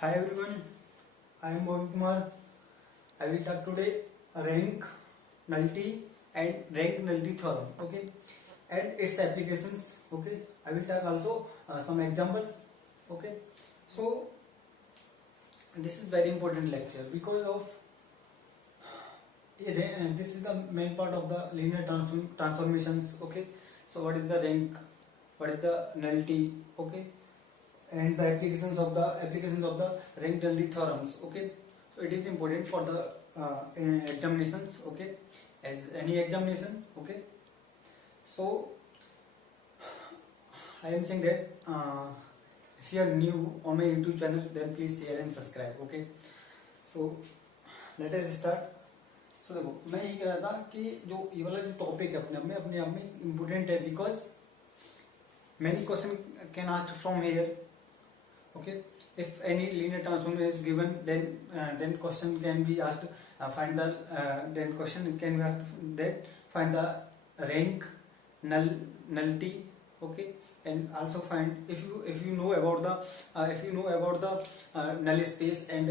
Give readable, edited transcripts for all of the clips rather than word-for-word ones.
Hi everyone, I am Mohan Kumar. I will talk today rank nullity and rank nullity theorem. Okay, and its applications. Okay, I will talk also some examples. Okay, so this is very important lecture because of this is the main part of the linear transformations. Okay, so what is the rank? What is the nullity? Okay, and the applications of the rank nullity theorems. Okay, so it is important for the examinations. Okay, as any examination. Okay, so I am saying that if you are new on my YouTube channel, then please share and subscribe. Okay, so let us start. So देखो मैं यही कह रहा था कि जो ये वाला जो टॉपिक है अपने आप में इम्पोर्टेंट है because many question can ask from here. Okay, if any linear transform is given, then question can be asked, find the then question can be asked that find the rank nullity. Okay, and also find if you know about the null space and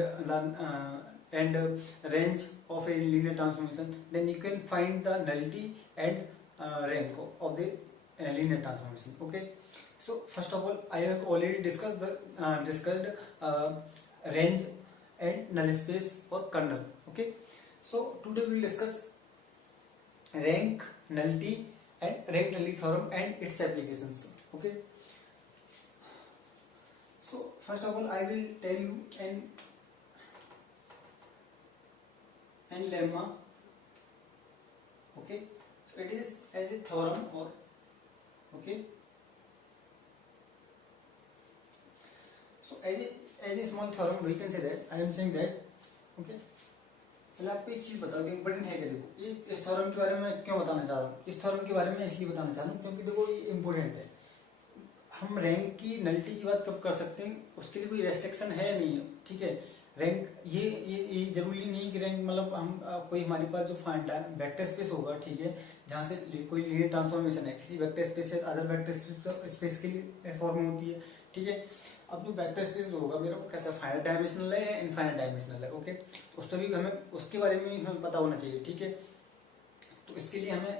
range of a linear transformation, then you can find the nullity and rank of the linear transformation. Okay, so first of all, I have already discussed range and null space or kernel. Okay, so today we will discuss rank nullity and rank nullity theorem and its applications. Okay, so first of all, I will tell you an lemma. Okay, so it is as a theorem or okay. So as a small theorem we can say that I am saying that okay. पहले आपको एक चीज बताओ कि इम्पोर्टेंट है क्या. देखो ये इस थ्योरम के बारे में क्यों बताना चाह रहा हूँ. इस थ्योरम के बारे में इसलिए बताना चाह रहा हूँ क्योंकि देखो ये इम्पोर्टेंट है. हम रैंक की नलिटी की बात कब कर सकते हैं, उसके लिए कोई रेस्ट्रिक्शन है नहीं है. ठीक है, रैंक ये जरूरी नहीं कि रैंक मतलब हम कोई हमारे पास जो वेक्टर स्पेस होगा. ठीक है, जहाँ से कोई लीनियर ट्रांसफॉर्मेशन है किसी वेक्टर स्पेस से अदर वेक्टर स्पेस के लिए फॉर्म होती है. ठीक है, अब जो वेक्टर स्पेस जो होगा मेरा कैसा फाइनाइट डायमेंशनल है या इनफाइनाइट डायमेंशनल है. ओके, उस पर भी हमें उसके बारे में हमें पता होना चाहिए. ठीक है, तो इसके लिए हमें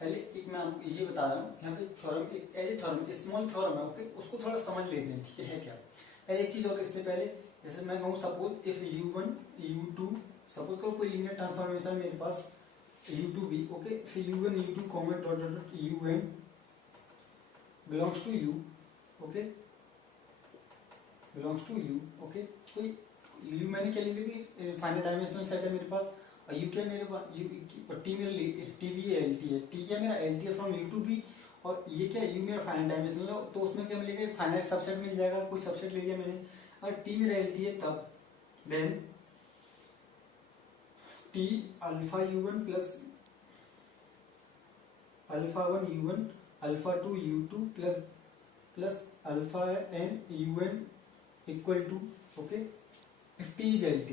पहले एक मैं आपको ये बता रहा हूँ यहाँ पे theorem as theorem small theorem है. ओके, उसको थोड़ा समझ लेते हैं. ठीक है क्या. एक चीज और इससे पहले जैसे मैं कहूँ suppose if u1 u2 suppose करो कोई लीनियर ट्रांसफॉर्मेशन मेरे पास u2 भी. ओके, फिर u1 u2 common dot dot un belongs to u. Okay, belongs to u. Okay, कोई u मैंने क्या लिख दी, फाइनाइट डायमेंशनल सेट है मेरे पास और u क्या मेरे पास टी मेरा टी भी एल टी है. टी क्या मेरा एल टी है फ्रॉम u टू बी और ये क्या u मेरा फाइनाइट डायमेंशनल है तो उसमें क्या मिलेगा फाइनाइट सबसेट मिल जाएगा. कोई सबसेट ले लिया मैंने. अगर टी मेरा एल टी है तब then T alpha u1 plus alpha one u1 alpha two u2 plus alpha n un equal to okay if t is lt,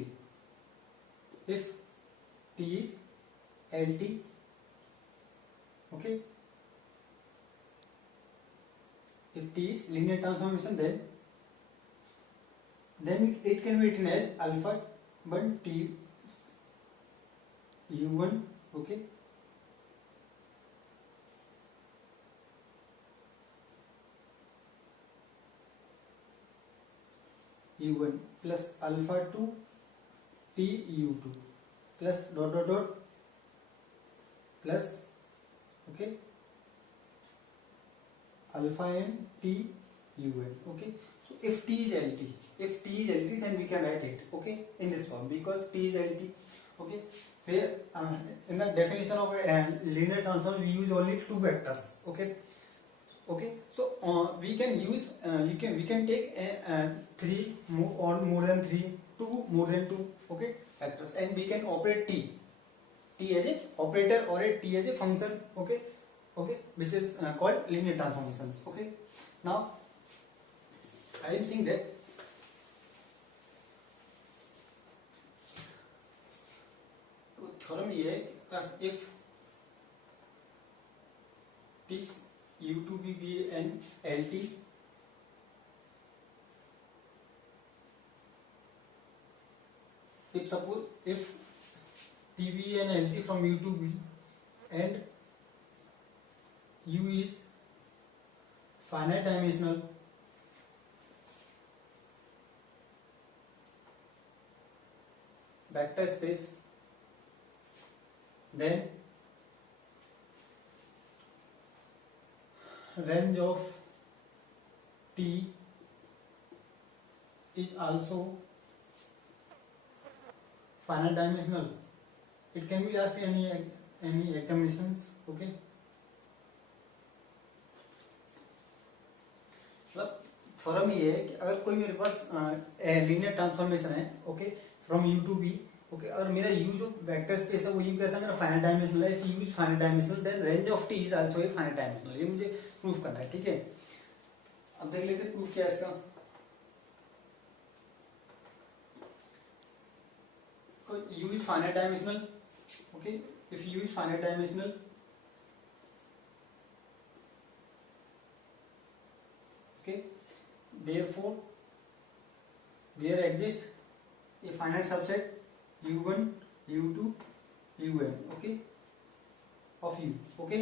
if t is lt. okay, if t is linear transformation then it can be written as alpha 1 t u1 okay u1 plus alpha 2 t u2 plus dot dot dot plus okay alpha n t un. okay, so if t is lt, then we can write it okay in this form because t is lt. okay, here in the definition of a linear transform we use only two vectors. okay, so we can use we can take three or more than three, two more than two okay vectors and we can operate t as a operator or a t as a function. okay, which is called linear transformations. okay, now I am saying that theorem ये है if t u2 be an lt if suppose if TV and LT from U to B and U is finite dimensional, vector space, then range of T is also finite dimensional. It can be asked in any examinations. Okay, मतलब theorem ये है कि अगर कोई मेरे पास linear transformation है, okay, from U to V, okay, और मेरा यू जो वेक्टर स्पेस है वो यू कैसा मेरा फाइनाइट डायमेंशनल है, if U is finite dimensional then range of T is also a finite dimensional. ये मुझे प्रूफ करना है, ठीक है। अब देख लेते प्रूफ क्या है इसका। U is finite dimensional, okay, if U is finite dimensional, okay, therefore there exists a finite subset U1, U2, Un, okay, of U, okay।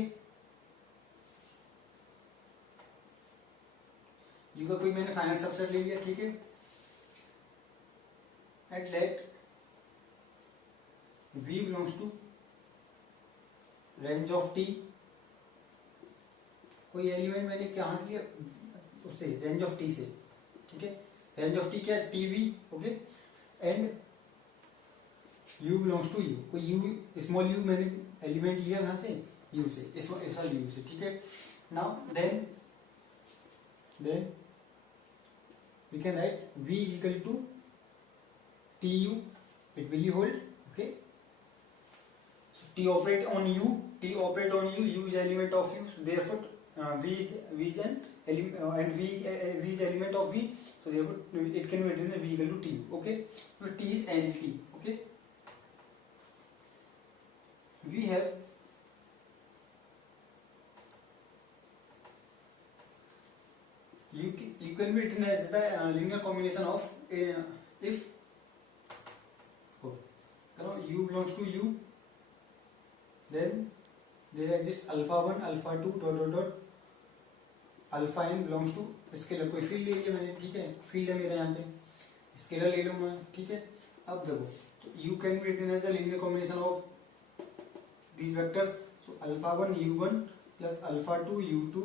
U का कोई मैंने फाइनाइट सबसेट ले लिया, ठीक है, at let V belongs to range of T, कोई element मैंने कहाँ से लिया, उससे रेंज ऑफ T से, ठीक है। रेंज ऑफ T क्या है, TV, okay, and U belongs to U, कोई U स्मॉल u मैंने एलिमेंट लिया कहाँ से, U से, ऐसा U से, ठीक है। Now then we can write V is equal to TU, it will hold, okay। T operate on U, T operate on U, U is element of U, so therefore V is an element, and V is element of V, so therefore it can be written as V equal to T, okay। So T is NT, okay। We have you can be written as the linear combination of if U belongs to U, then there exists alpha 1 alpha 2 dot alpha n belongs to scalar, कोई फील्ड ले लिया मैंने, ठीक है, फील्ड है मेरा यहाँ पे, स्केलर ले लूंगा, ठीक है। अब देखो तो U can be written as a linear combination of these vectors, so alpha 1 U1 plus alpha 2 U2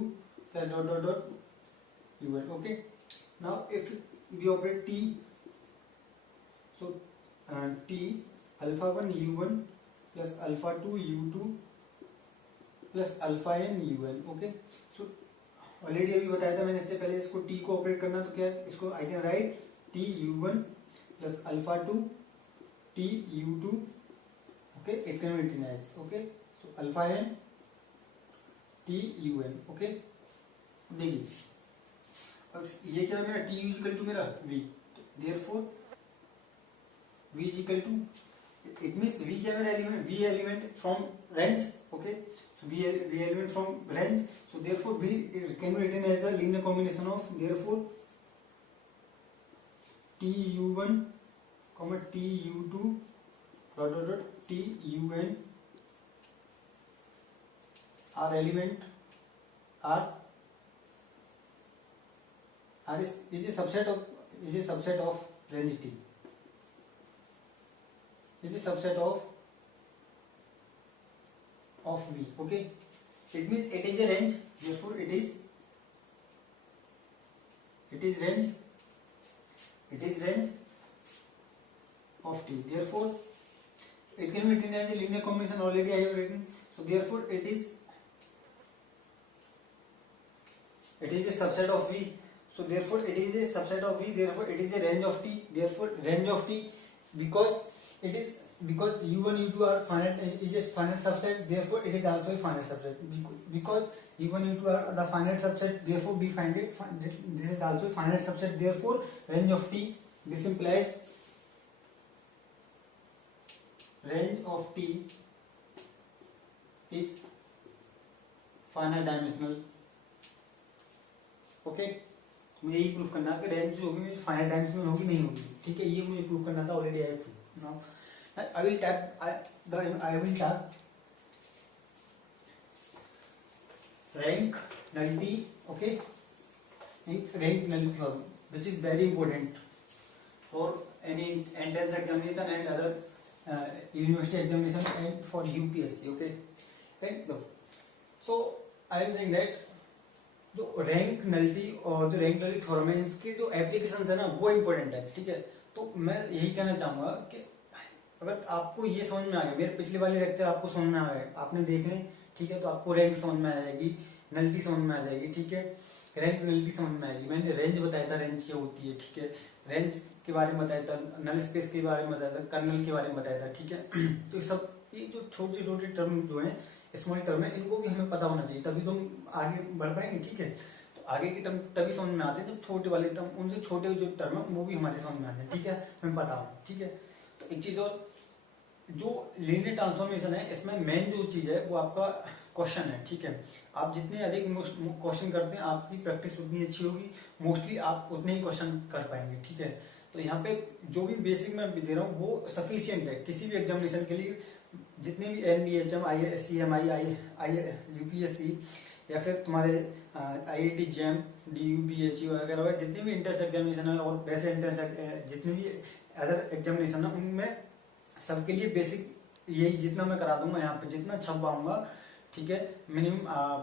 plus dot U1, okay। Now if we operate T, so T alpha 1 U1 plus alpha 2 U2 plus alpha n Un, okay. So already अभी बताया था मैंने इससे पहले, इसको T को ऑपरेट करना तो क्या है, इसको I can write T U1 plus alpha 2 T U2, okay, it can be written as, okay, so alpha n T Un, okay. देखिए अब ये क्या है मेरा T इक्वल टू मेरा V, therefore V is equal to, it means V क्या मेरा element, V element from range, okay, V element from range, so therefore V can be written as the linear combination of, therefore TU1, TU2 dot TUN are element are is a subset of range T, is a subset of V, okay। It means it is a range, therefore it is range of T, therefore it can be written as a linear combination, already I have written, so therefore it is a subset of V, so therefore it is a subset of V, therefore it is a range of T, therefore range of T, because U1 U2 are finite, is a finite subset, therefore it is also a finite subset, because U1 U2 are the finite subset, therefore we find it, this is also a finite subset, therefore range of T, this implies range of T is finite dimensional, okay. मुझे यही प्रूफ करना है कि रेंज जो होगी finite dimensional होगी नहीं होगी, ठीक है, ये मुझे प्रूफ करना था, already I proof. Now I will tap rank nullity, okay, rank nullity theorem, which is very important for any entrance examination and other university examination and for UPSC, okay. And so I am saying that जो rank nullity और जो rank nullity theorem है इसकी जो एप्लीकेशंस है ना वो इम्पोर्टेंट है, ठीक है। तो मैं यही कहना चाहूंगा कि अगर आपको ये समझ में आ गया, मेरे पिछले वाले लेक्चर आपको समझ में आ गए, आपने देखे, ठीक है, तो आपको रैंक समझ में आ जाएगी, नलिटी समझ में आ जाएगी, ठीक है, रैंक नलिटी समझ में आएगी। मैंने रेंज बताया था, रेंज क्या होती है, ठीक है, रेंज के बारे में बताया था, नल स्पेस के बारे में बताया था, कर्नल के बारे में बताया था, ठीक है। तो सब ये जो छोटे छोटे टर्म जो है, स्मॉल टर्म है, इनको भी हमें पता होना चाहिए, तभी तो हम आगे बढ़ पाएंगे, ठीक है। तो आगे की टर्म तभी समझ में आते हैं जब छोटे वाले टर्म, उनसे छोटे जो टर्म है वो भी हमारे समझ में आते हैं, ठीक है, हमें पता हो, ठीक है। तो एक चीज और, जो लीनियर ट्रांसफॉर्मेशन है इसमें मेन जो चीज है वो आपका क्वेश्चन है, ठीक है। आप जितने अधिक क्वेश्चन करते हैं आपकी प्रैक्टिस उतनी अच्छी होगी, मोस्टली आप उतने ही क्वेश्चन कर पाएंगे, ठीक है। तो यहाँ पे जो भी बेसिक मैं दे रहा हूँ वो सफिशियंट है किसी भी एग्जामिनेशन के लिए, जितने भी NBHM, CMI, UPSC या फिर तुम्हारे IIT JAM, DUPHE वगैरह, जितने भी इंट्रेंस एग्जामिनेशन है और वैसे इंट्रेंस जितने भी अदर एग्जामिनेशन है उनमें सबके लिए बेसिक यही जितना मैं करा दूंगा यहाँ पे, जितना छप पाऊंगा, ठीक है। मिनिमम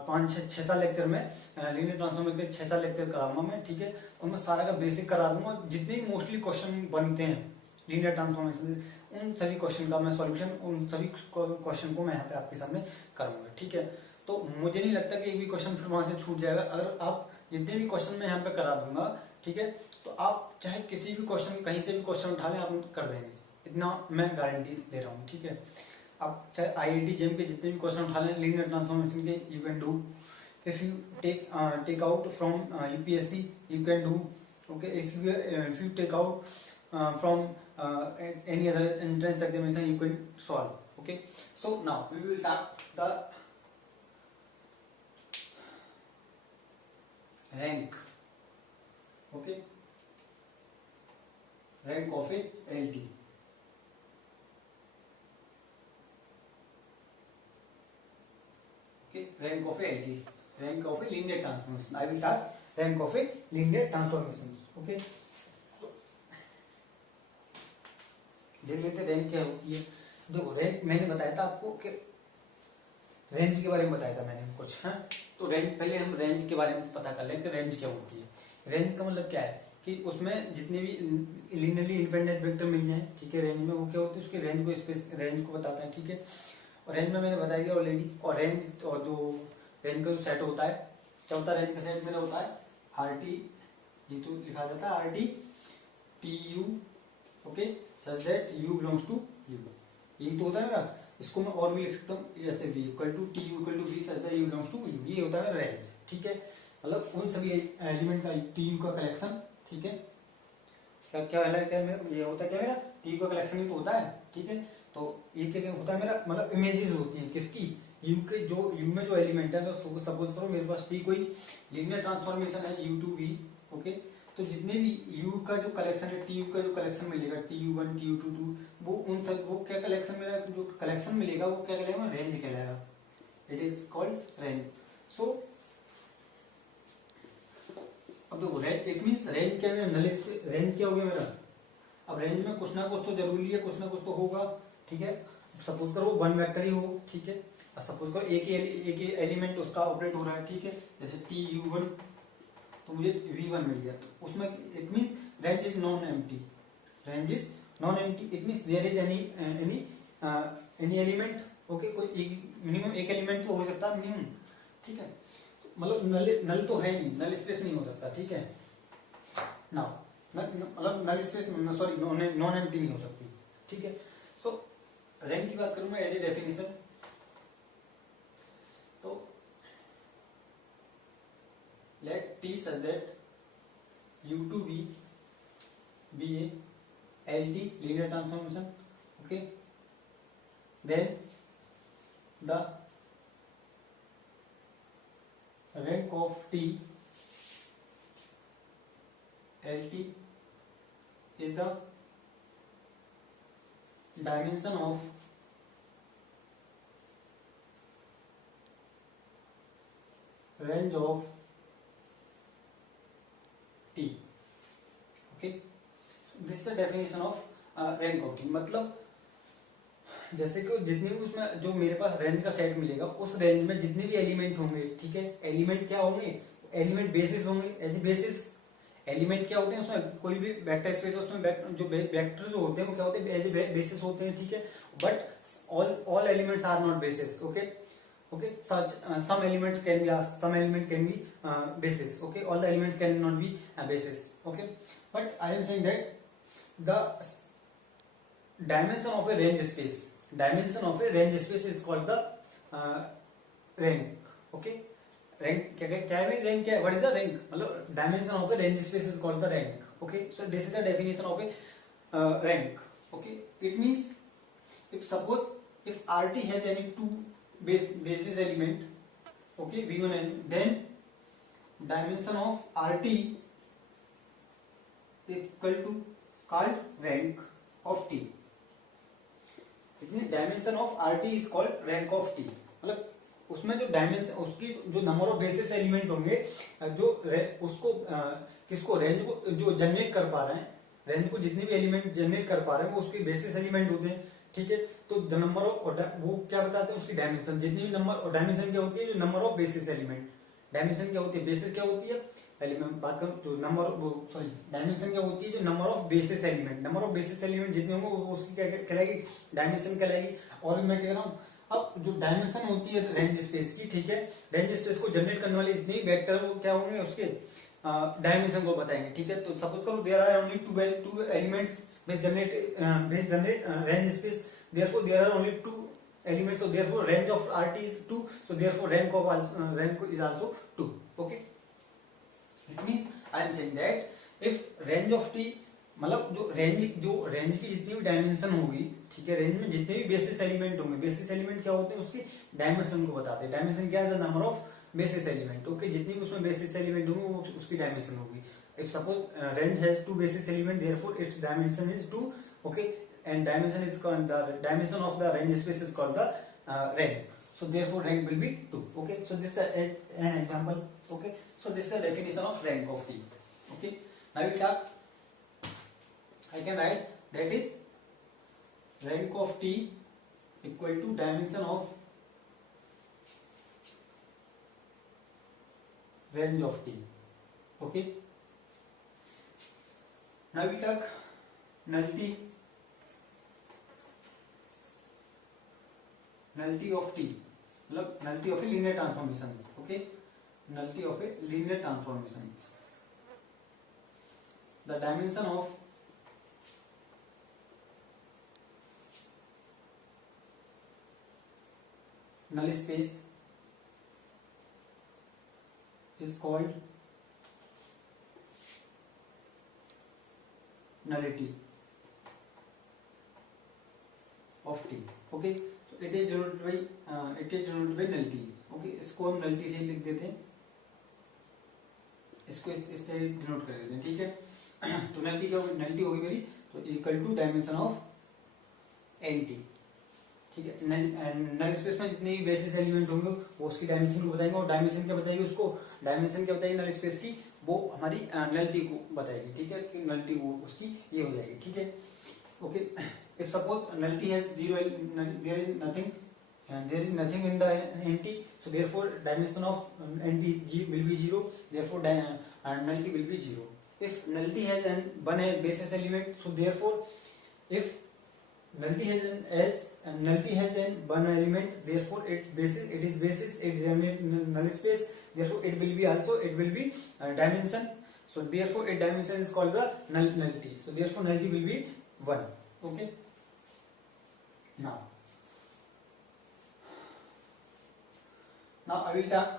5-6 लेक्चर में लीनियर ट्रांसफॉर्मेशन के 6 लेक्चर कराऊंगा मैं, ठीक है। उनमें सारा का बेसिक करा दूंगा, जितने भी मोस्टली क्वेश्चन बनते हैं लीनियर ट्रांसफॉर्मेशन उन सभी क्वेश्चन का मैं सॉल्यूशन, उन सभी क्वेश्चन को मैं यहाँ पे आपके सामने करूंगा, ठीक है। तो मुझे नहीं लगता कि एक भी क्वेश्चन फिर वहां से छूट जाएगा, अगर आप जितने भी क्वेश्चन मैं यहाँ पे करा दूंगा, ठीक है, तो आप चाहे किसी भी क्वेश्चन कहीं से भी क्वेश्चन उठा लें, आप कर देंगे, इतना मैं गारंटी दे रहा हूँ, ठीक है। आप चाहे IIT JAM के जितने भी क्वेश्चन उठा लें लीनियर ट्रांसफॉर्मेशन के, you can do. If you take out from UPSC, you can do, okay. If you take out from any other entrance examination, you can solve, okay. So now we will talk the rank, okay, rank of a LT, okay, rank of a LT, rank of a linear transformation. I will talk rank of a linear transformation, okay. देख लेते रैंक क्या होती है। देखो रैंक मैंने बताया था आपको कि रेंज के बारे में बताया था मैंने कुछ, हाँ। तो रेंज, पहले हम रेंज के बारे में पता कर लें कि रेंज क्या होती है। रेंज का मतलब क्या है कि उसमें जितने भी लीनियरली इंडिपेंडेंट वेक्टर मिल जाए, ठीक है, रेंज में, वो क्या होती है, उसके रेंज को, स्पेस रेंज को बताता है, ठीक है। और रेंज में मैंने बता दिया ऑलरेडी। और रेंज, और जो रेंज का जो सेट होता है, क्या होता है रेंज का सेट मेरा होता है RT, ये तो लिखा जाता है RT TU, okay, such that U belongs to U, यही तो होता है मेरा। इसको मैं और भी लिख सकता हूँ ऐसे V equal to TU equal to V, such that U belongs to U, ये होता है रेंज, ठीक है। मतलब उन सभी एलिमेंट का TU का कलेक्शन, ठीक है। क्या क्या ये होता है क्या मेरा TU का कलेक्शन ही तो होता है, ठीक है। तो ये क्या होता है मेरा, मतलब इमेजेस होती है किसकी, U के, जो U में जो एलिमेंट है, तो सपोज करो मेरे पास T कोई लीनियर ट्रांसफॉर्मेशन है U टू V, ओके। तो जितने भी U का जो कलेक्शन है, TU का जो कलेक्शन मिलेगा, TU1 TU2 वो उन सब, वो क्या कलेक्शन मेरा जो कलेक्शन मिलेगा वो क्या कहलाएगा, रेंज कहलाएगा, इट इज कॉल्ड रेंज। सो अब देखो रेंज, इट मींस रेंज क्या है, नल रेंज क्या हो गया मेरा। अब रेंज में कुछ ना कुछ तो जरूरी है, कुछ ना कुछ तो होगा, ठीक है। सपोज करो वन वेक्टर ही हो, ठीक है। सपोज करो एक ही एलिमेंट उसका ऑपरेट हो रहा है, ठीक है, जैसे TU1, तो मुझे V1 मिल गया, तो उसमें it means range is non empty, range is non empty, it means there is any element, okay. कोई मिनिमम एक एलिमेंट तो हो सकता है मिनिमम, ठीक है। मतलब नल तो है नहीं, नल स्पेस नहीं हो सकता, ठीक है ना, मतलब null space, sorry non empty नहीं हो सकती, ठीक है। सो रैंक की बात करूं मैं एज ए डेफिनेशन, तो let T such that U to V be a LT linear transformation, okay. Then the rank of T LT is the dimension of range of T. Okay, this is the definition of rank of T. मतलब जैसे कि जितने भी उसमें जो मेरे पास रेंज का सेट मिलेगा उस रेंज में जितने भी एलिमेंट होंगे, ठीक है, एलिमेंट क्या होंगे, एलिमेंट बेसिस होंगे। एज बेसिस एलिमेंट क्या होते हैं, उसमें कोई भी वेक्टर स्पेस है उसमें जो वेक्टर जो होते हैं वो क्या होते हैं, एज बेसिस होते हैं, ठीक है। But all elements are not basis. Okay okay, such some elements can be some element can be basis. Okay, all the elements cannot be basis. Okay, but I am saying that the dimension of a range space, dimension of a range space is called the rank. Okay, rank क्या है, rank क्या है, what is the rank, मतलब dimension of a range space is called the rank. Okay, so this is the definition of a rank. Okay, it means if suppose if RT has any two basis element, okay, V1 and then dimension of RT equal to called rank of T. It means dimension of RT is called rank of T. मतलब उसमें जो डायमेंशन, उसकी जो number of basis element होंगे, जो उसको किसको, रेंज को जो जनरेट कर पा रहे हैं, रेंज को जितने भी एलिमेंट जनरेट कर पा रहे हैं वो उसके बेसिस एलिमेंट होते हैं, ठीक है। तो द नंबर ऑफ, वो क्या बताते हैं, उसकी डायमेंशन, जितनी भी नंबर, और डायमेंशन क्या होती है, जो number of basis element, dimension क्या होती है, बेसिस क्या होती है, एलिमेंट बात करूं तो नंबर, सॉरी, डायमेंशन क्या होती है, जो number of basis element, number of basis element जितने होंगे वो उसकी क्या कहलाएगी, डायमेंशन कहलाएगी। और मैं कह रहा हूँ अब जो डायमेंशन होती है रेंज स्पेस की, ठीक है, रेंज स्पेस को जनरेट करने वाले जितने भी वेक्टर वो क्या होंगे, उसके डायमेंशन को बताएंगे, ठीक है। तो सपोज करो there are only two elements which generate range space, therefore there are only two elements, so therefore range of RT is 2, so therefore rank is also 2. Okay, it means I am saying that if range of T, मतलब जो रेंज की जितनी भी डायमेंशन होगी, ठीक है, रेंज में जितने भी बेसिस एलिमेंट होंगे, बेसिस एलिमेंट क्या होते हैं, उसके डायमेंशन को बताते हैं। डायमेंशन क्या है, the number of basis element. Okay, जितनी भी उसमें बेसिस एलिमेंट होंगे वो उसकी डायमेंशन होगी। If suppose range has two basis element, therefore its dimension is 2. Okay, and dimension is called, the dimension of the range space is called the rank. So therefore rank will be 2. Okay, so this is an example. Okay, so this is the definition of rank of T. Okay, now we talk, I can write that is rank of T equal to dimension of range of T. Okay, now we talk nullity of T, मतलब nullity of a linear transformation. Okay, nullity of a linear transformation, the dimension of null space is called nullity of T. Okay, so it is denoted by nullity. Okay, इसको हम nullity से लिख देते हैं, इसको इससे डिनोट कर देते हैं, ठीक है। तो nullity क्या होगी, nullity होगी मेरी तो equal to dimension of NT, ठीक है। नल स्पेस में जितने भी बेसिस एलिमेंट होंगे वो उसकी डायमेंशन को बताएंगे, और डायमेंशन क्या बताएगी, उसको डायमेंशन क्या बताएगी नल स्पेस की, वो हमारी नलिटी को बताएगी, ठीक है, कि नलिटी वो उसकी ये हो जाएगी, ठीक है। Okay, if suppose nullity has zero, there is nothing in the NT, so therefore dimension of NT will be zero, therefore nullity will be zero. If nullity has an one basis element, so therefore if nullity has an one element, therefore it is basis, it generates null space, therefore it will be dimension, so therefore its dimension is called the nullity, so therefore nullity will be 1. Okay, now I will talk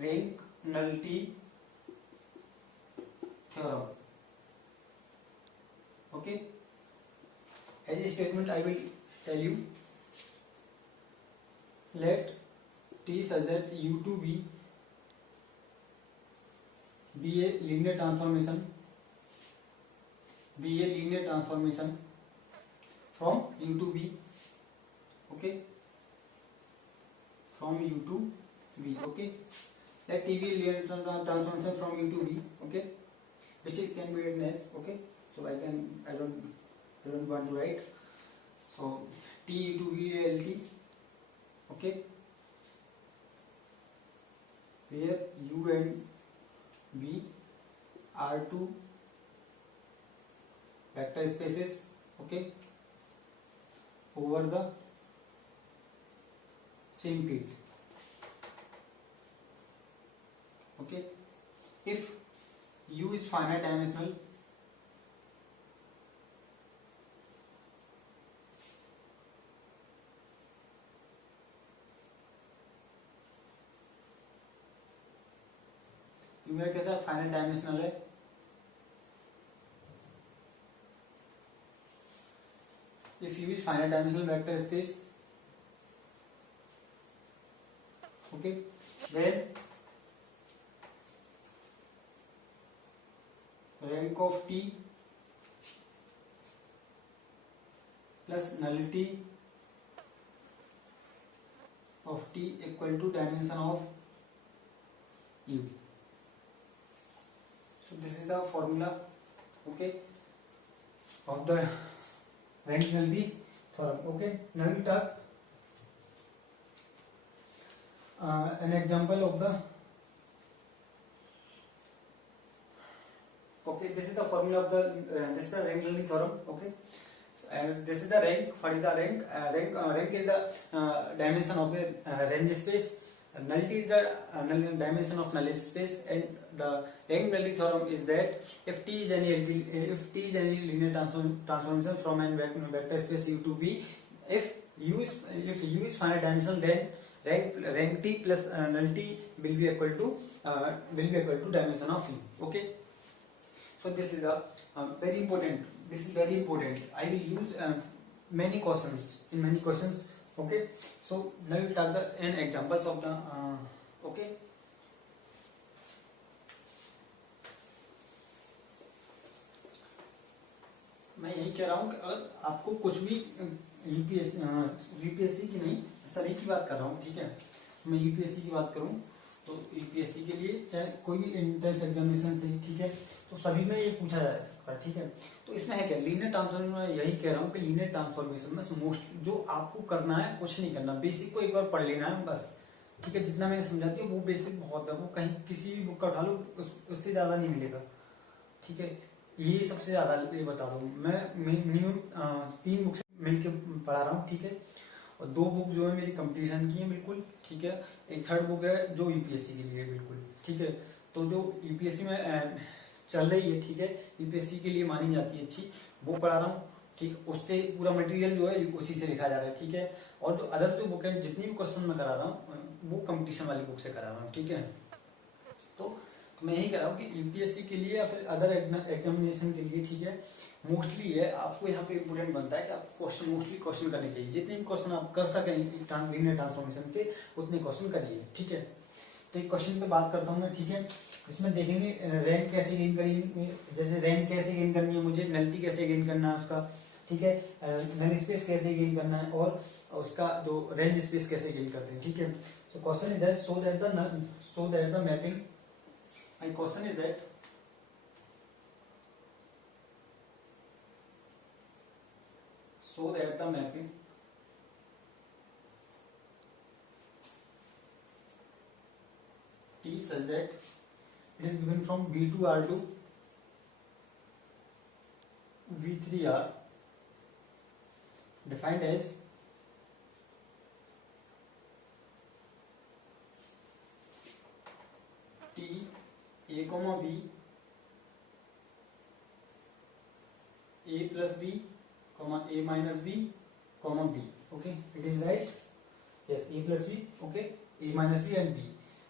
rank nullity theorem. Okay, as a statement I will tell you, let T such that U to be be a linear transformation from U to V. Okay, from U to V. Okay, let T be a linear transformation from U to V. Okay, which it can be written as, okay, so I don't want to write, so T U to V A L T. Okay, where U and V are two vector spaces, okay, over the same field. Okay, if U is finite dimensional, U में कैसा finite dimensional है, if U is finite dimensional vector space, okay, then rank of T plus nullity of T equal to dimension of U. So this is the formula, okay, of the rank nullity theorem. Okay, now we talk an example of the, okay, this is the formula of the this is the rank nullity theorem. Okay, and this is the rank. What is the rank? Rank is the dimension of the range space. Nullity is the dimension of null space, and the rank nullity theorem is that if T is any linear transformation from an vector space U to V, if U is finite dimensional, then rank T plus nullity will be equal to dimension of U. Okay, so this is a very important. This is very important. I will use many questions. Okay, so now we will talk the n examples of the okay. मैं यही कह रहा हूँ कि अगर आपको कुछ भी यूपीएससी की नहीं, सभी की बात कर रहा हूँ, ठीक है। मैं यूपीएससी की बात करूँ तो यूपीएससी के लिए चाहे कोई भी एंट्रेंस एग्जामिनेशन से, ठीक है, तो सभी में ये पूछा जा सकता है, ठीक है। तो इसमें है क्या, लीनियर ट्रांसफॉर्मेशन में यही कह रहा हूँ कि लीनियर ट्रांसफॉर्मेशन में मोस्ट जो आपको करना है, कुछ नहीं करना, बेसिक को एक बार पढ़ लेना है बस, ठीक है। जितना मैंने समझाती हूँ वो बेसिक बहुत है, वो कहीं किसी भी बुक का उठा लो उससे ज्यादा नहीं मिलेगा, ठीक है। ये सबसे ज्यादा ये बता रहा हूँ मैं, मिनिमम 3 बुक से मिलकर पढ़ा रहा हूँ, ठीक है। और 2 बुक जो है मेरी कंपटीशन की है बिल्कुल, ठीक है। एक थर्ड बुक है जो यूपीएससी के लिए बिल्कुल, ठीक है। तो जो यूपीएससी में चल रही है, ठीक है, यूपीएससी के लिए मानी जाती है अच्छी, वो पढ़ा रहा हूँ, ठीक। उससे पूरा मटेरियल जो है उसी से लिखा जा रहा है, ठीक है। और जो अदर जो बुक है, जितनी भी क्वेश्चन मैं करा रहा हूँ वो कंपटीशन वाली बुक से करा रहा हूँ, ठीक है। तो मैं यही कह रहा हूँ कि यूपीएससी के लिए या फिर अदर एग्जामिनेशन के लिए, ठीक है, मोस्टली है आपको यहाँ पे इम्पोर्टेंट बनता है कि आप मोस्टली क्वेश्चन करने चाहिए। जितने भी क्वेश्चन आप कर सकें लीनियर ट्रांसफॉर्मेशन के, उतने क्वेश्चन करिए, ठीक है। तो एक क्वेश्चन पे बात करता हूँ मैं, ठीक है। इसमें देखेंगे रैंक कैसे गेन करेंगे, जैसे रैंक कैसे गेन करनी है मुझे, नलिटी कैसे गेन करना है उसका, ठीक है, नल स्पेस कैसे गेन करना है, और उसका जो रेंज स्पेस कैसे गेन करते हैं, ठीक है। So question is that so that the mapping, my question is that so that the mapping T such that it is given from V2R to V3R defined as T A comma B A plus B comma A minus B comma B. Okay, it is right. Yes, A plus B. Okay, A minus B and B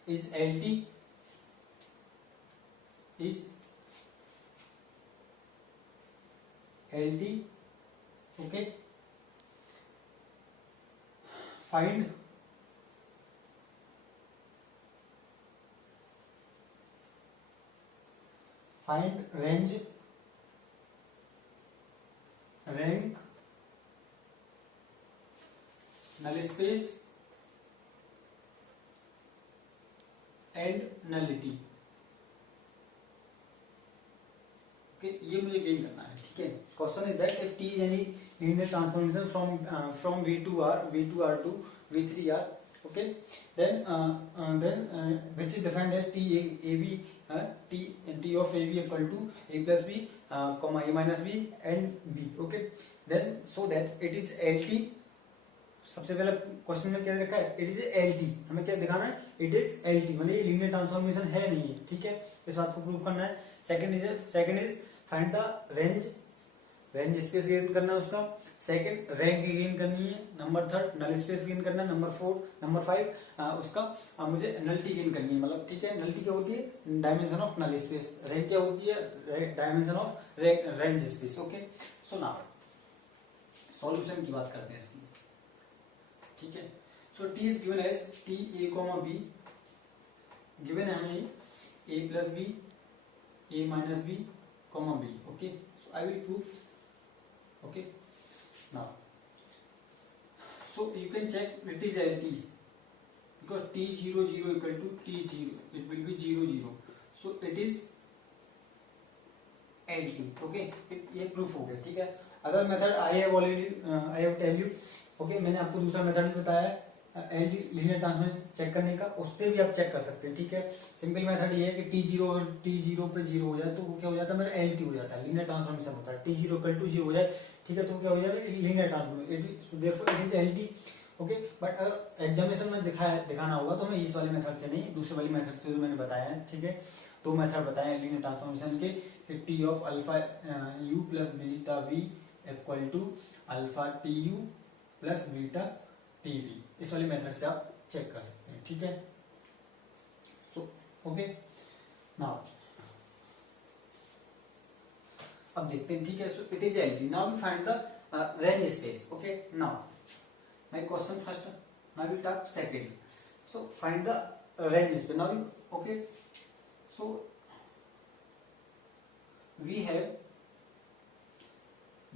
is LT is LT. Okay, find find range rank null space and nullity. Okay, ये मुझे gain करना है, ठीक है। Question is that if T is any linear transformation from V to R to V3R, okay, then which is defined as T of AB equal to A plus B, comma A minus B and B, okay, then so that it is LT। सबसे पहले क्वेश्चन में क्या लिखा है, it is LT, हमें क्या दिखाना है, इट इज LT, मतलब ये लीनियर ट्रांसफॉर्मेशन है नहीं है, ठीक है, इस बात को प्रूव करना है। Second is find the range space gain करना है उसका। सेकंड रैंक गेन करनी है। Number third null space gain करना है। नंबर फाइव उसका मुझे नलिटी गेन करनी है, मतलब ठीक है, नलिटी क्या होती है, dimension of null space. Rank क्या होती है, dimension of range space. Okay, so now solution की बात करते हैं इसकी, ठीक है। So T is given as T A comma B, given है हमें A plus B, A minus B, comma B. Okay, so I will proof. Okay, now so you can check it is LT because T00 equal to T0, it will be 0 0, so it is LT। Okay, ये proof हो गया, ठीक है। Other method I have tell you, okay, मैंने आपको दूसरा मेथड भी बताया LT लीनियर ट्रांसफॉर्मेशन चेक करने का, उससे भी आप चेक कर सकते हैं, ठीक है। सिंपल मेथड ये है कि T0 पे 0 हो जाए तो वो क्या हो जाता है, मेरा LT हो जाता है, लीनियर ट्रांसफॉर्मेशन होता है। T0 इक्वल टू 0 हो जाए, ठीक है, तो क्या हो जाएगा, linear transformation, therefore it is LT। Okay, but अगर एग्जामिनेशन में दिखाना होगा तो मैं इस वाले मेथड से नहीं, दूसरे वाली मेथड से जो मैंने बताया है, ठीक है। दो मेथड बताए हैं लीनियर ट्रांसफॉर्मेशन के, T of alpha U plus beta V equal to alpha T U plus beta T V, इस वाली मेथड से आप चेक कर सकते हैं, ठीक है। सो ओके, नाउ अब देखते हैं, ठीक है। So it is LT, now we find the range space. Okay, now my question first, now we talk second, so find the range space now okay, so we have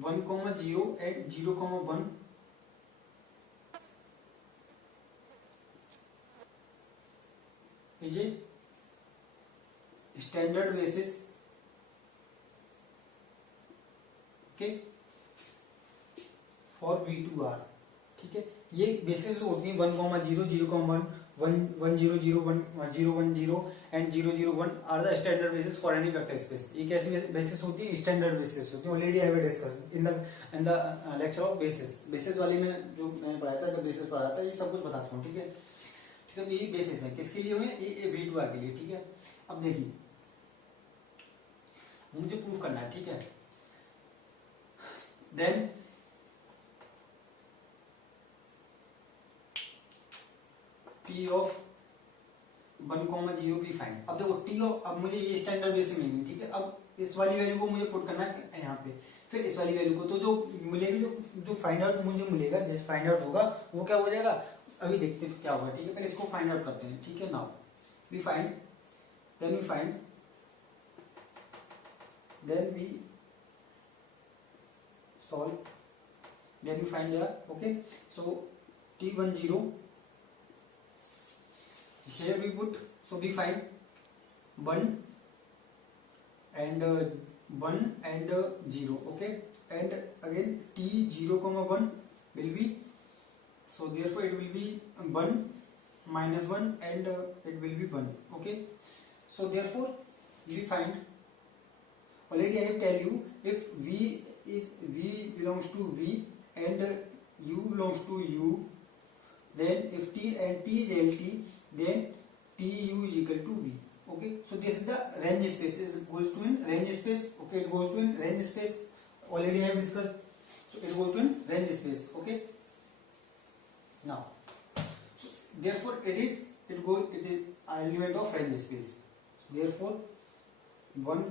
1 0 and 0 1 is a standard basis, okay, for V2R, ठीक है। ये बेसिस जो होती है 1 0 0 1 1 0 0 1 0 1 0 and 0 0 1 are the standard basis for any vector space. ये कैसी basis होती है, स्टैंडर्ड बेसिस होती है। Already I have discuss in the lecture of basis वाली में जो मैंने पढ़ाया था, जब बेसिस पढ़ाया था, ये सब कुछ बताता हूँ, ठीक है। ठीक है, तो ये बेसिस है किसके लिए हुए, ये V2R के लिए, ठीक है। अब देखिए मुझे प्रूव करना है, ठीक है। देन टी ऑफ 1 0 भी फाइंड। अब देखो टी ऑफ, अब मुझे ये स्टैंडर्ड बेसिस मिलेगी, ठीक है। अब इस वाली वैल्यू को मुझे पुट करना है यहाँ पे, फिर इस वाली वैल्यू को, तो जो मिलेगी, जो फाइंड आउट मुझे मिलेगा, जैसे फाइंड आउट होगा वो क्या हो जाएगा, अभी देखते हैं क्या होगा, ठीक है। पहले इसको फाइंड आउट करते हैं, ठीक है। Now we find, then we find, then we solve, then we find the, okay. So T10, here we put, so we find 1 and 0, okay, and again T0 1 will be, so therefore it will be 1 minus 1 and it will be 1, okay. So therefore we find, already I have tell you, if V belongs to V and U belongs to U, then if T is LT, then TU is equal to V. Okay, so this is the range space, it goes to in range space. Okay, it goes to in range space, already I have discussed, so it goes to in range space. Okay, now so therefore it is element of range space, therefore 1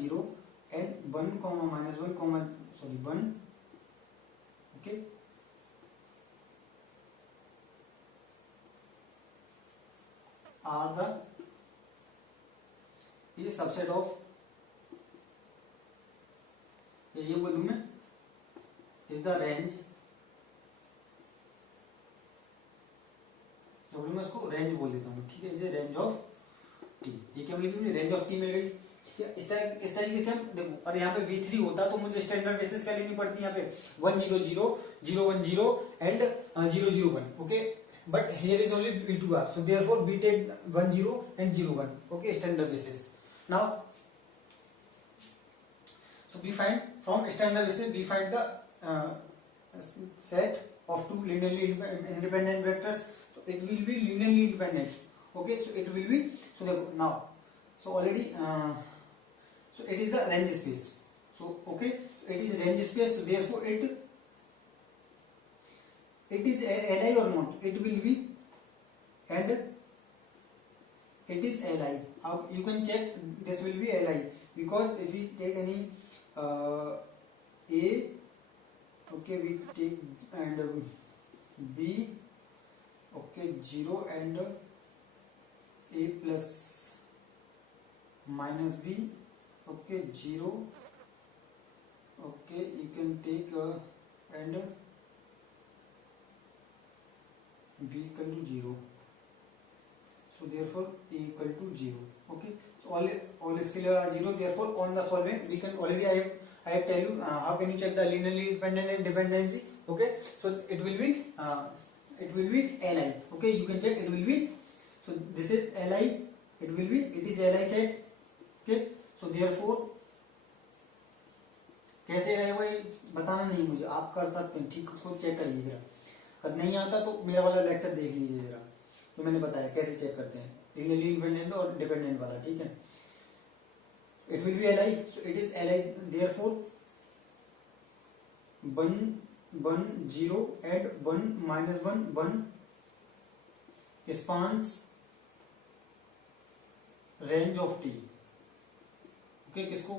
0 and 1 minus 1 okay, are the ये subset of, ये बोल दूं मैं, is the range, मैं इसको रेंज बोल देता हूँ, ठीक है, इज रेंज ऑफ टी। ये क्या मिलेगी, रेंज ऑफ टी मिल गई, ठीक है। इस तरीके से हम देखो, और यहाँ पे V3 होता तो मुझे स्टैंडर्ड बेसिस क्या लेनी पड़ती, यहाँ पे 100 010 एंड 001, okay, but here is only V2R, so therefore we take 10 and 01, okay, standard basis. Now so we find from standard basis we find the set of two linearly independent vectors, so it will be linearly independent, okay, so it will be, so now so already so it is the range space, so okay, so it is range space, so therefore it is Li or not, it will be, and it is Li. You can check this will be Li, because if we take any A, okay, we take and B, okay, 0 and A plus minus B, okay, 0, okay, you can take and B equal to 0, so therefore A equal to 0, okay, so all scalar are 0, therefore on the solvent we can already I have tell you how can you check the linearly independent and dependency, okay, so it will be Li, okay, you can check it will be, so this is Li, it is Li set, okay, so therefore कैसे है वो बताना नहीं मुझे, आप कर सकते हैं, ठीक, खुद चेक करिए जरा, अगर नहीं आता तो मेरा वाला लेक्चर देख लीजिए जरा, तो मैंने बताया कैसे चेक करते हैं लिनियरली इंडिपेंडेंट और डिपेंडेंट वाला, ठीक है। It will be Li, so it is Li, therefore 1 0 एंड 1 minus 1 spans range of T, okay, किसको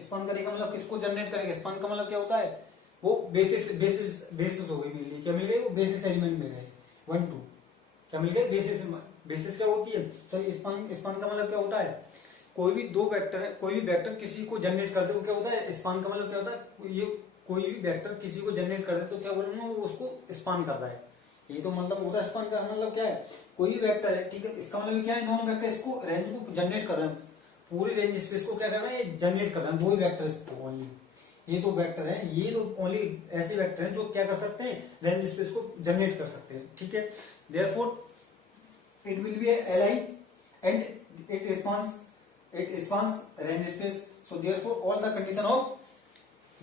स्पान करेगा, मतलब किसको जनरेट करेगा, स्पान का मतलब क्या होता है, वो बेसिस हो गई, मिल गई, क्या मिल गई, वो बेसिस एलिमेंट मिल गए 1 2, क्या मिल गए, बेसिस क्या होती है, तो स्पान का मतलब क्या होता है, कोई भी दो वेक्टर है, कोई भी वेक्टर किसी को जनरेट कर दे, वो क्या होता है, स्पान का मतलब क्या होता है, ये कोई भी वेक्टर किसी को जनरेट कर दे तो क्या बोलूंगा, वो उसको स्पान कर रहा है, ये तो मतलब होता है स्पान का मतलब क्या है, कोई भी वेक्टर है, ठीक है, इसका मतलब क्या है, दोनों वेक्टर इसको रेंज को जनरेट कर रहे हैं, पूरी रेंज स्पेस को क्या कर रहा है, ये जनरेट कर रहा है, दो ही वेक्टर इसको ओनली, ये दो वेक्टर हैं, ये तो ओनली ऐसे वेक्टर हैं जो क्या कर सकते हैं, रेंज स्पेस को जनरेट कर सकते हैं, ठीक है। Therefore it will be Li and it spans range space, so therefore all the condition of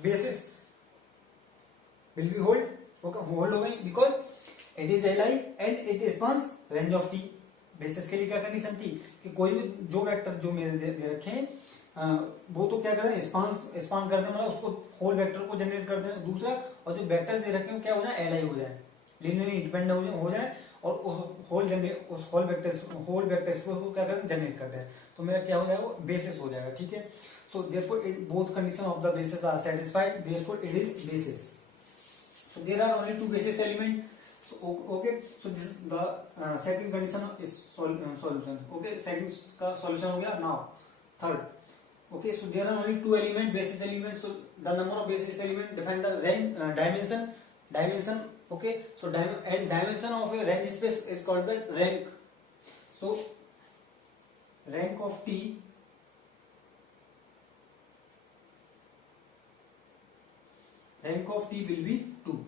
basis will be hold, okay, hold हो गई, because it is Li and it spans range of T. Basis के लिए क्या कंडीशन थी कि कोई भी जो वेक्टर जो मेरे दे रखे हैं वो तो क्या करें, स्पान कर दें, मतलब उसको होल वेक्टर को जनरेट कर दें, दूसरा, और जो वेक्टर दे रखे हैं क्या हो जाए, Li हो जाए, लीनियरली इंडिपेंडेंट हो जाए, और उस होल वेक्टर को क्या करें, जनरेट कर दें, तो मेरा क्या हो जाएगा, वो बेसिस हो जाएगा, ठीक है। So therefore both condition of the basis are satisfied, therefore it is basis, so there are only 2 basis element, so okay, so this is the second condition is solution, okay, second का solution हो गया। now third, okay, so there are only 2 element basis elements, so the number of basis element define the range dimension, okay, so and dimension of a range space is called the rank, so rank of T will be 2,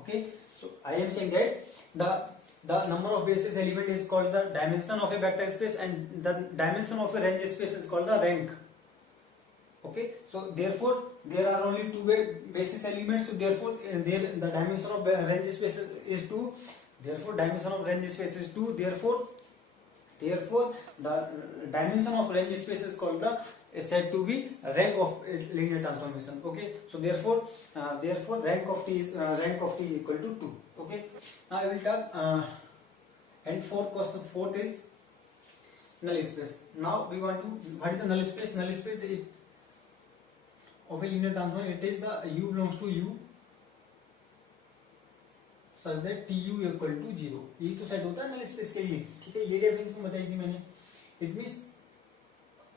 okay, so I am saying that the number of basis element is called the dimension of a vector space, and the dimension of a range space is called the rank, okay, so therefore there are only 2 basis elements, so therefore the dimension of range space is 2, therefore dimension of range space is 2, therefore the dimension of range space is called the is said to be rank of linear transformation, okay, so therefore rank of T is equal to 2, okay. Now I will talk and fourth is null space. Now we want to, what is the null space of a linear transform, it is the U belongs to U such that Tu equal to 0, ये तो सेट होता है null space के लिए, ठीक है, ये डेफिनेशन बताई थी मैंने, इट मींस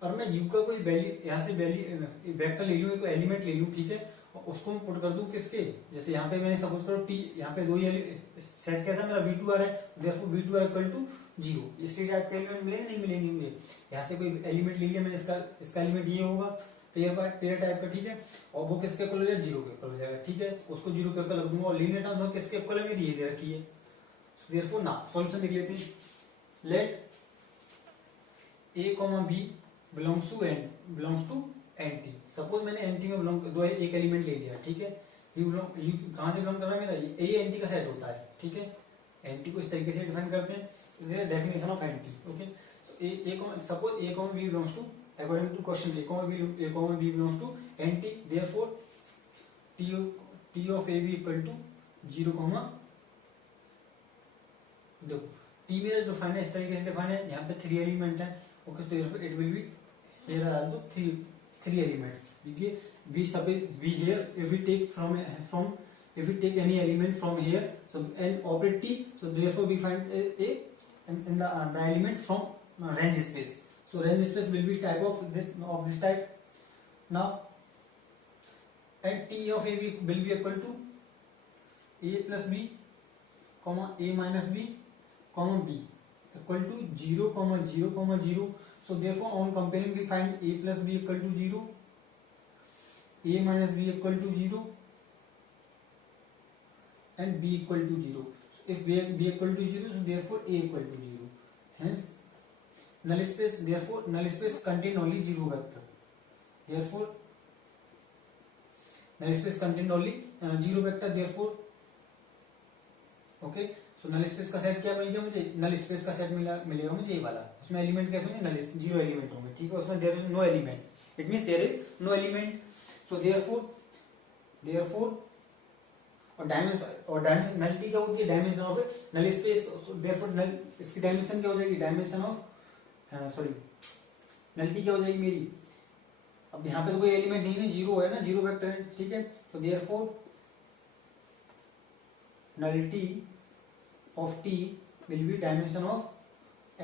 और मैं u का कोई वैल्यू यहाँ से वैल्यू वेक्टर ले लूँ, एक एलिमेंट ले लूँ, ठीक है, और उसको मैं पुट कर दूं किसके, जैसे यहाँ पे मैंने सपोज करो टी, यहाँ पे दो ही सेट कैसा मेरा v2 आ रहा है, देयरफॉर v2 इक्वल टू 0। इस टाइप के एलिमेंट मिलेंगे नहीं मिलेंगे मुझे, यहाँ से कोई एलिमेंट ले लिया मैंने, इसका एलिमेंट ये होगा पेयर टाइप का, ठीक है, और वो किसके इक्वल हो जाएगा, 0 के इक्वल हो जाएगा, ठीक है, उसको 0 के इक्वल रख दूंगा, और लीनियर टर्म्स में किसके इक्वल है, मेरी ये दे रखी है। देयरफॉर ना सॉल्यूशन देख लेते हैं, let a, b belongs to N T. Suppose मैंने एंटी में बिलोंग एक एलिमेंट ले लिया, ठीक है, यू कहां से बिलोंग कर रहा है मेरा, ये एंटी का सेट होता है, ठीक है, एंटी को इस तरीके से डिफाइन करते हैं, definition of N T, okay. Suppose a, b belongs to, according to question a, b belongs to N T, therefore t of a b equal to 0, देखो t मेरा डिफाइन है इस तरीके से डिफाइन है, यहाँ पे 3 एलिमेंट है, ओके, तो it will B here are also three elements, देखिए we suppose we here if we take if we take any element from here, so and operate t, so therefore we find a in the element from range space, so range space will be type of this type now, and t of a will be equal to a plus b comma a minus b comma b equal to 0 comma 0 comma 0. So therefore on comparing we find a plus b equal to 0, a minus b equal to 0 and b equal to 0. So if b equal to 0, so therefore a equal to 0. Hence null space, therefore null space contain only 0 vector. Therefore null space contain only 0 vector. Therefore okay. So null space का सेट क्या मिल गया मुझे, null space का सेट मिलेगा मुझे ये वाला, उसमें एलिमेंट कैसे होंगे, नल 0 एलिमेंट होंगे, ठीक है, उसमें there is no element, it means there is no element, so therefore और डायमेंशन नलिटी क्या होती है, dimension of null space, therefore null इसकी डायमेंशन क्या हो जाएगी, डायमेंशन ऑफ सॉरी नलिटी क्या हो जाएगी मेरी, अब यहाँ पे तो कोई एलिमेंट नहीं है, 0 है ना, 0 वेक्टर है, ठीक है, तो therefore nullity of t will be dimension of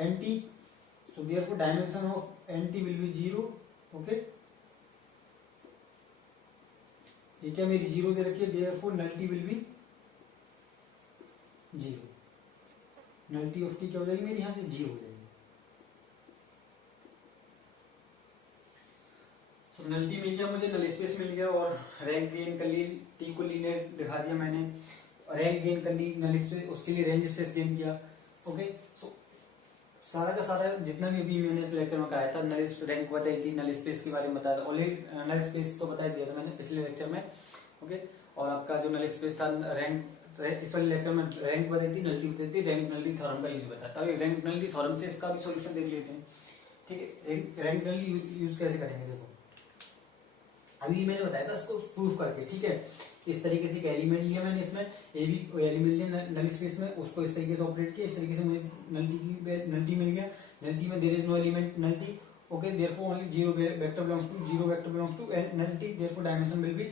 nt, so therefore dimension of nt will be 0, okay, ये क्या मेरी 0 दे रखी है, therefore nullity will be 0, nullity of t क्या हो जाएगी मेरी, यहाँ से 0 हो जाएगी, so nullity मिल गया मुझे, null space मिल गया, और रैंक गेन कर ली, t को लीनियर दिखा दिया मैंने, रैंक गेन कर ली, नल स्पेस उसके लिए रेंज स्पेस गेन किया, ओके। सो सारा का सारा जितना भी अभी मैंने इस लेक्चर में कराया था, नल रैंक बताई थी, नल स्पेस के बारे में बताया था, ऑलरेडी नल स्पेस तो बता दिया था मैंने पिछले लेक्चर में, ओके, और आपका जो नल स्पेस था, रैंक इस वाले लेक्चर में रैंक बताई थी, नलिटी बताई थी, रैंक नलिटी थ्योरम का यूज बताया था, रैंक नलिटी थ्योरम से इसका भी सोल्यूशन देख लेते हैं, ठीक है, रैंक नलिटी यूज कैसे करेंगे, देखो अभी मैंने बताया था इसको प्रूफ करके, ठीक है, इस तरीके से एक एलिमेंट लिया मैंने, इसमें ए बी एलिमेंट लिया नल स्पेस में, उसको इस तरीके से ऑपरेट किया, इस तरीके से मुझे नलिटी मिल गया, नलिटी में there is no element nullity, okay, therefore only 0 vector belongs to nullity, therefore dimension will be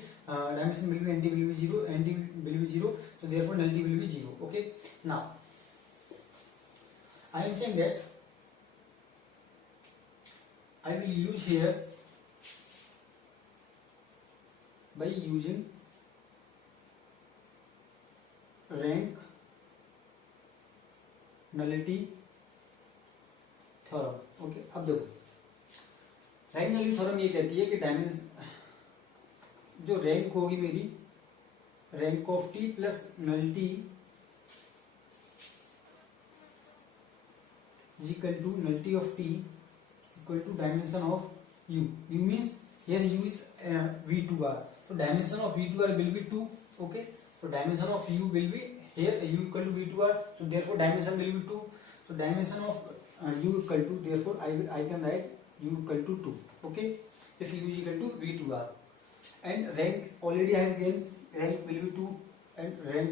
N T will be 0, N T will be 0, so therefore nullity will be 0, okay. Now I am saying that I will use here by using rank nullity theorem, okay. अब देखो rank nullity theorem ये कहती है कि डायमेंशन जो rank होगी मेरी, rank of T plus nullity is equal to nullity of T equal to dimension of U, U means here U is v2r, तो dimension of v2r will be 2, okay, so dimension of u will be here u equal to v2r, so therefore dimension will be 2, so dimension of u equal to, therefore I can write u equal to 2, okay, if u is equal to v2r, and rank already I have given, rank will be 2 and rank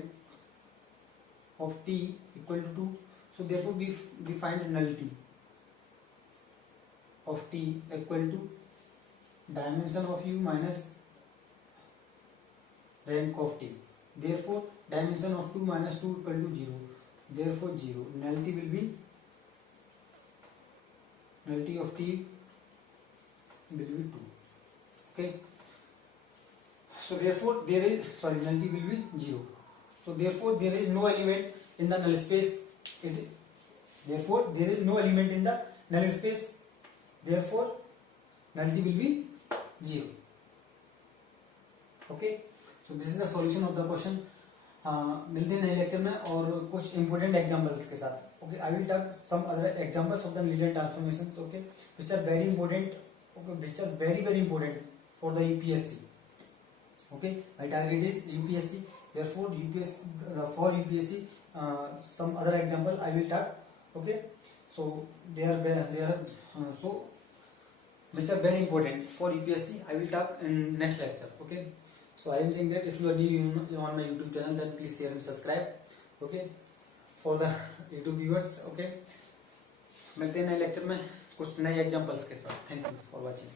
of t equal to 2, so therefore we find nullity of t equal to dimension of u minus rank of t, therefore dimension of 2 minus 2 equal to 0, therefore 0, nullity will be nullity of t will be 2. Okay, so therefore there is, sorry, nullity will be 0. So therefore there is no element in the null space. Therefore there is no element in the null space, therefore nullity will be 0. Okay, so this is the solution of the question. मिलते हैं नए लेक्चर में और कुछ important examples के साथ. Okay, I will talk some other examples of the linear transformations. Okay, which are very important. Okay, which are very very important for the UPSC. Okay, my target is UPSC. Therefore, for UPSC, some other example I will talk. Okay, so they are so which are very important for UPSC. I will talk in next lecture. Okay, so I am saying that if you are new on my YouTube channel, then please share and subscribe. Okay, for the YouTube viewers. Okay, मिलते हैं नए लेक्चर में कुछ नए एग्जांपल्स के साथ. Thank you for watching.